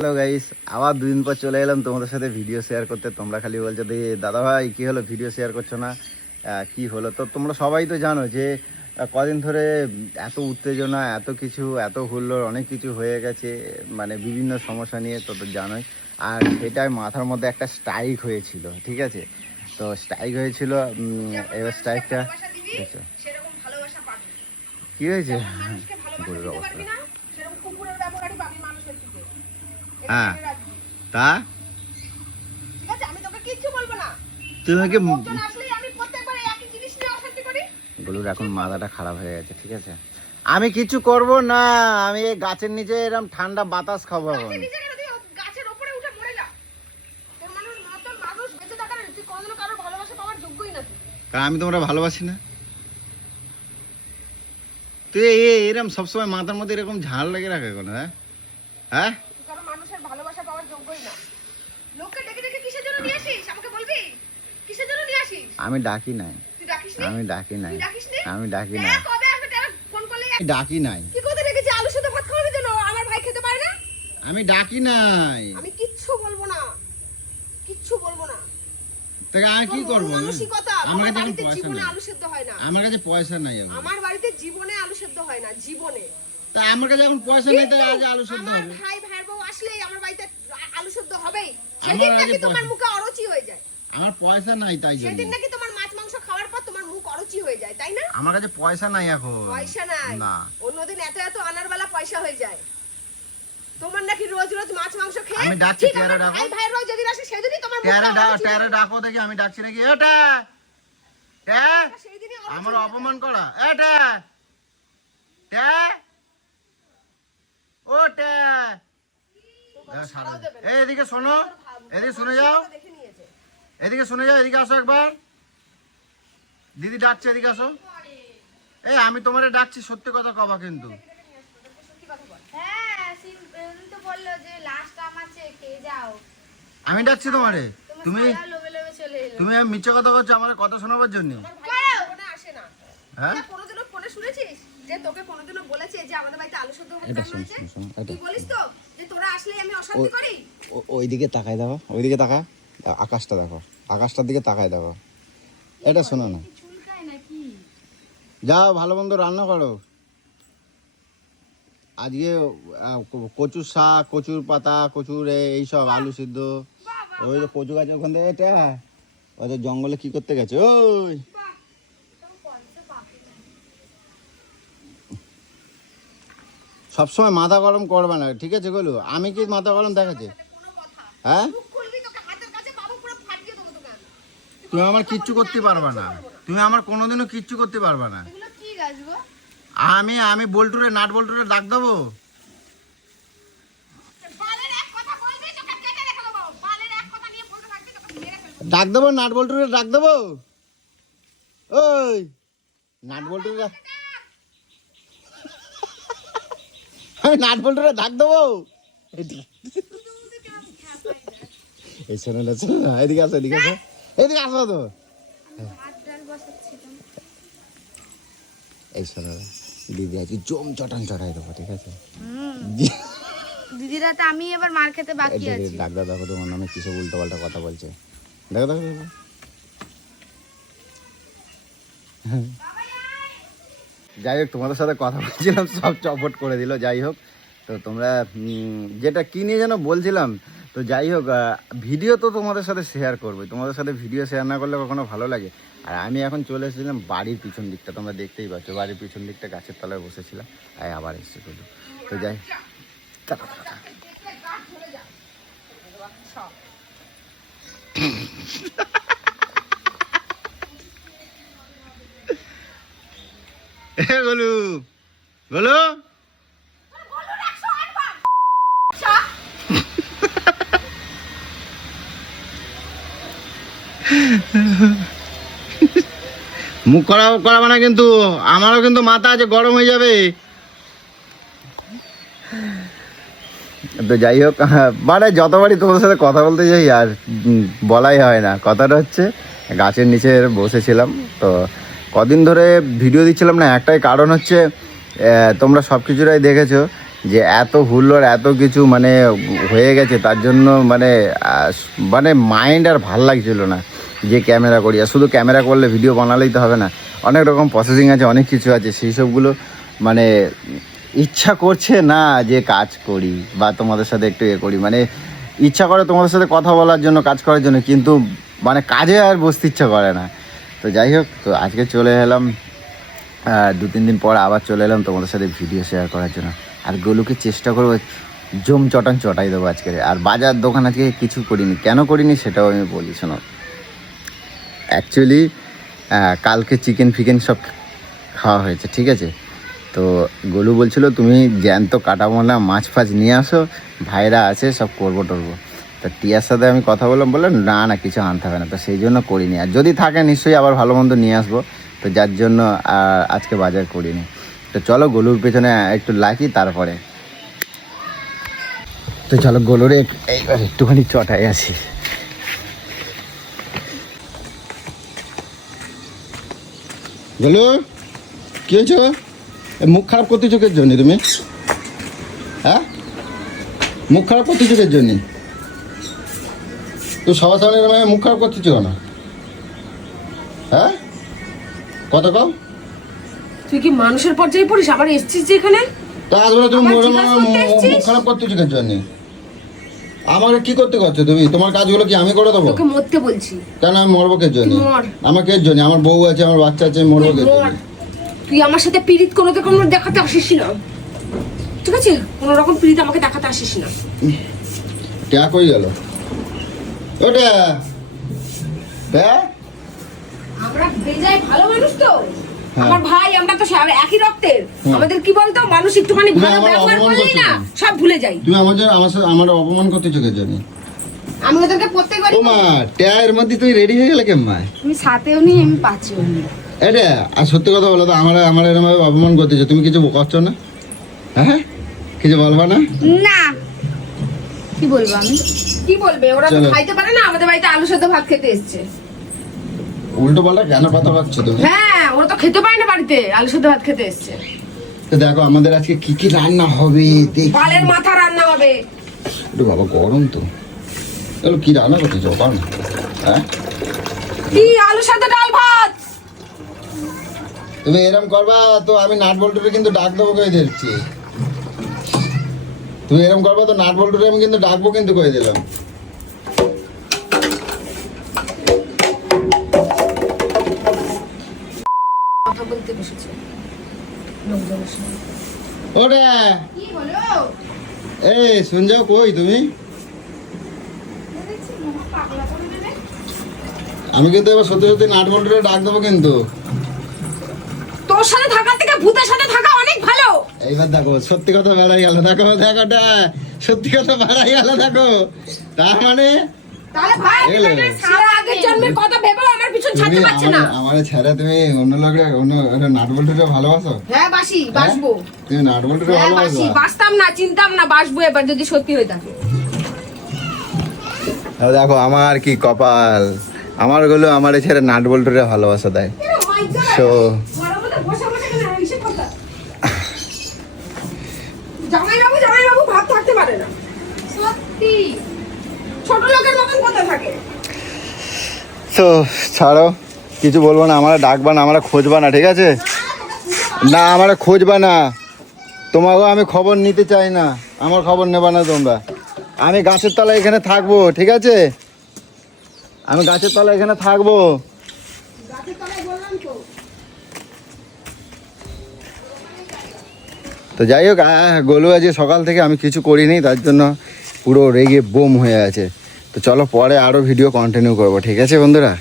Hello guys আবার দুদিন পর চলে এলাম তোমাদের সাথে ভিডিও শেয়ার করতে। তোমরা খালি বলছো যে দাদা ভাই কী হলো? ভিডিও শেয়ার করছ না? কি হলো? তো তোমরা সবাই তো জানো যে কদিন ধরে এত উত্তেজনা এত কিছু এত হুল্লোড় অনেক কিছু হয়ে গেছে মানে বিভিন্ন সমস্যা নিয়ে তো তো জানোই। আর সেটাই মাথার মধ্যে একটা স্ট্রাইক হয়েছিল ঠিক আছে? তো স্ট্রাইক হয়েছিল এবার স্ট্রাইকটা কি হয়েছে? গরুর অবস্থা অশান্তি করি। গলুর এখন মাথাটা খারাপ হয়ে গেছে ঠিক আছে? আমি কিছু করব না আমি এই গাছের নিচে এরকম ঠান্ডা বাতাস খাব এখন। কারণ আমি তোমরা ভালোবাসি না। তুই এরম সবসময় মাথার মধ্যে এরকম ঝাল লেগে রাখে কোনো হ্যাঁ? হ্যাঁ তুই কারও মানুষের ভালোবাসা পাওয়ার যোগ্যই না লোককে ডেকে ডেকে কিসের জন্য নিয়ে আসিস আমাকে বলবি কিসের জন্য নিয়ে আসিস আমি ডাকি নাই। আমি ডাকি নাই। আমি ডাকি নাই। ডাকি নাই। কি করতে রেখেছি আলু সাথে ভাত খাওয়ানোর জন্য। আমার ভাই খেতে পারে না? আমি ডাকি নাই। আমি কিচ্ছু বলব না। কিচ্ছু বলব না। তাকে আমি কি করব মানসিকতা আমার কাছে জীবনে আলু সেদ্ধ হয় না। আমার কাছে পয়সা নাই আমার বাড়িতে জীবনে আলু সেদ্ধ হয় না জীবনে। তা আমার কাছে এখন পয়সা নেই তাই আজ আলু সেদ্ধ হবে। ভাই ভাইয়ের বউ আসলেই আমার বাড়িতে আলু সেদ্ধ হবেই। সেদিন নাকি তোমার মুখে অরুচি হয়ে যায়। আমার পয়সা নাই তাই জন্য। সেদিন নাকি তোমার মাছ মাংস খাওয়ার পর তোমার মুখ অরুচি হয়ে যায় তাই না? আমার কাছে পয়সা নাই এখন। পয়সা নাই? না। অন্যদিন এত এত আনার বেলা পয়সা হয়ে যায়। তোমার নাকি রোজ রোজ মাছ মাংস খেয়ে আমি ডাকছি, আমার ডাকো। ভাই ভাইয়ের বউ যেদিন আসে সেদিনই তোমার মুখে ট্যারা ডা অরুচি ট্যারা হয়ে যায়। ডাকো দেখি আমি ডাকছি নাকি। এটা ট্যা আমার অপমান করা। এটা ট্যা ও ট্যা এদিকে শোনো। এদিকে শুনে যাও। এদিকে শুনে যাও এদিকে আসো একবার। দিদি ডাকছে এদিকে আসো। এই আমি তোমারে ডাকছি সত্যি কথা কবা কিন্তু। হ্যাঁ আমি ডাকছি তোমারে? তুমি তুমি আমি মিথ্যে কথা বলছো আমার কথা শোনাবার জন্য? হ্যাঁ? তুই কোনোদিনও শুনেছিস? যে তোকে কোনোদিনও বলেছে যে আমাদের বাড়িতে আলু সেদ্ধ ভাত এটা রান্না শোন, হয়েছে? শোন, শোন, এটা। তুই বলিস তো যে তোরা আসলেই আমি অশান্তি করি? ওইদিকে তাকায় দেখো ওইদিকে তাকা। আকাশটা দেখো। আকাশটার দিকে তাকায় দেখো। এটা শোনো না। যাও ভালো মন্দ রান্না করো। আজকে কচুর শাক কচুর পাতা কচুর এইসব আলু সিদ্ধ। ওই যে কচু গাছের ওখান থেকে এটা। ওদের জঙ্গলে কি করতে গেছে? ওই। সবসময় মাথা গরম করবে না। ঠিক আছে গলু? আমি কি মাথা গরম দেখাচ্ছি? হ্যাঁ মুখ খুলবি তোকে হাতের কাছে পাবো পুরো ফাটিয়ে দেবো তোকে আমি। তুমি আমার কিচ্ছু করতে পারবে না। তুমি আমার কোনোদিনও কিচ্ছু করতে পারবে না। আমি আমি বল্টুরে নাট বল্টুরে ডাক দেবো। ডাক দেবো নাট বল্টুরে ডাক দেবো? ওই নাট বল্টুরে নাট বল্টুরে ডাক দেবো। এই শোনো না শোনো না এদিকে আসো এদিকে আসো। এদিকে আসো তো। এই শোনো দিদি আজকে জম চটান চড়াই দেবো ঠিক আছে? দিদিরা তো আমি এবার মার খেতে বাকি আছি। ডাক্তার দেখো তোমার নামে কিসব উল্টো পাল্টা কথা বলছে। দেখো দেখো দেখো। যাই হোক তোমাদের সাথে কথা বলছিলাম সব চপট করে দিল যাই হোক। তো তোমরা যেটা কি নিয়ে যেন বলছিলাম, তো যাই হোক ভিডিও তো তোমাদের সাথে শেয়ার করব তোমাদের সাথে ভিডিও শেয়ার না করলে কখনো ভালো লাগে। আর আমি এখন চলে এসেছিলাম বাড়ির পিছন দিকটা, তোমরা দেখতেই পাচ্ছ। বাড়ির পিছন দিকটা গাছের তলায় বসেছিলাম আর আবার এসছে তো যাই গোলু গোলু। মুখ করা করাবে না কিন্তু, আমারও কিন্তু মাথা আছে, গরম হয়ে যাবে। তো যাই হোক মানে যতবারই তোমাদের সাথে কথা বলতে যাই, আর বলাই হয় না। কথাটা হচ্ছে, গাছের নিচে বসেছিলাম, তো কদিন ধরে ভিডিও দিচ্ছিলাম না, একটাই কারণ হচ্ছে তোমরা সব কিছুটাই দেখেছ। যে এত হুল্লোড়, এত কিছু মানে হয়ে গেছে, তার জন্য মানে মানে মাইন্ড আর ভালো লাগছিল না যে ক্যামেরা করি। আর শুধু ক্যামেরা করলে ভিডিও বানালেই তো হবে না। অনেক রকম প্রসেসিং আছে, অনেক কিছু আছে। সেই সবগুলো মানে ইচ্ছা করছে না যে কাজ করি বা তোমাদের সাথে একটু এ করি। মানে ইচ্ছা করে তোমাদের সাথে কথা বলার জন্য, কাজ করার জন্য, কিন্তু মানে কাজে আর বসতে ইচ্ছা করে না। তো যাই হোক, তো আজকে চলে এলাম দু তিন দিন পর আবার চলে এলাম তোমাদের সাথে ভিডিও শেয়ার করার জন্য। আর গোলুকে চেষ্টা করব, জম চটান চটাই দেবো আজকে। আর বাজার দোকান আজকে কিছু করিনি। কেন করিনি সেটাও আমি বলি, শোনো। অ্যাকচুয়ালি কালকে চিকেন ফিকেন সব খাওয়া হয়েছে, ঠিক আছে? তো গোলু বলছিল, তুমি জ্যান্ত কাটাবো না মাছ ফাছ নিয়ে আসো, ভাইরা আছে, সব করব টরবো। তা টিয়ার সাথে আমি কথা বললাম বললাম না না, কিছু আনতে হবে না। তো সেই জন্য করিনি। আর যদি থাকে, নিশ্চয়ই আবার ভালো মন্দ নিয়ে আসব। তো যার জন্য আজকে বাজার করিনি। তো চলো গলুর পেছনে একটু লাগি, তারপরে। তো চলো গলুরে এইবার একটুখানি চটাই আসি। গলু, কি হয়েছে মুখ খারাপ করতে চোখের জন্য তুমি? হ্যাঁ? মুখ খারাপ করতে চোখের জন্য? তুই সবার সামনে মুখ খারাপ করতেছ না হ্যাঁ? কত কম তুই কি মানুষের পর্যায়ে পড়িস? আবার এসছিস যে এখানে? তা খারাপ করতে জন্য আমাকে কি করতে করছ তুমি? তোমার কাজগুলো কি আমি করে দেবো? তোকে মরতে বলছি। কেন আমি মরবো কে জন্য? আমার কে জন্য? আমার বউ আছে আমার বাচ্চা আছে মরবো কে তুই আমার সাথে পিরিত কোনো কোনো দেখাতে আসিস না। ঠিক আছে? কোনো রকম পিরিত আমাকে দেখাতে আসিস না। ট্যা কই গেল? ওটা? হ্যাঁ? আমরা বেজায় ভালো মানুষ তো। আমার ভাই আমরা তো সব একই রক্তের। আমাদের কি বলতো? মানুষ একটুখানি ভালো ব্যবহার অপমান করলেই না সব ভুলে যাই। তুমি আমার আমার আমার অপমান করতে চোখের জন্য আমি ওদেরকে প্রত্যেকবার ও মা ট্যায়ের মধ্যে তুই রেডি হয়ে গেলে কেমন তুমি সাথেও নি আমি পাঁচেও নি। এটা আর সত্যি কথা বলো তো আমার আমার এরকম ভাবে অপমান করতেছো তুমি কিছু করছ না? হ্যাঁ? কিছু বলবা না? না। কি বলব আমি? কি বলবে? ওরা তো। খাইতে পারে না আমাদের বাড়িতে আলু সেদ্ধ ভাত খেতে এসছে। উল্টো পাল্টা কেন কথা পাচ্ছ তুমি হ্যাঁ? ওরা তো খেতে পারে না বাড়িতে। আলু সেদ্ধ ভাত খেতে এসছে। তো দেখো আমাদের আজকে কি কি রান্না হবে বালের মাথা রান্না হবে। একটু বাবা গরম তো। এগুলো কি রান্না করতেছো কর না হ্যাঁ? কি আলু সেদ্ধ ডাল ভাত? তুমি এরম করবা তো আমি নাট বল্টুরে কিন্তু ডাক দেবো কয়ে দিচ্ছি। তুমি এরম করবা তো নাট বল্টুরে আমি কিন্তু ডাকবো কিন্তু কয়ে দিলাম। ওরে। কি হলো? এই শুন যাও কই তুমি? আমি কিন্তু এবার সত্যি সত্যি নাট বল্টুরে ডাক দেবো কিন্তু। তোর সাথে থাকার থেকে ভূতের সাথে থাকা অনেক ভালো। এইবার দেখো সত্যি কথা বেড়াই গেল দেখো দেখোটা সত্যি কথা বেড়াই গেল দেখো। তার মানে সে যদি সত্যি হয়ে থাকে। দেখো আমার কি কপাল? আমারগুলো আমার ছেড়ে নাট বল্টুরে ভালোবাসা দেয় So- জামাইবাবু জামাইবাবু ভাত থাকতে পারে না সত্যি ছোট লোকের মতন কথা থাকে তো ছাড়ো কিছু বলব না আমরা ডাকবা না আমরা খুঁজবা না ঠিক আছে? না আমরা খুঁজবা না। তোমাকেও আমি খবর নিতে চাই না। আমার খবর নেবা না তোমরা। আমি গাছের তলায় এখানে থাকব ঠিক আছে? আমি গাছের তলায় এখানে থাকব। তো। যাই হোক গোলু আজকে সকাল থেকে আমি কিছু করিনি তার জন্য পুরো রেগে বোম হয়ে আছে। তো চলো পরে আরও ভিডিও কন্টিনিউ করব ঠিক আছে বন্ধুরা?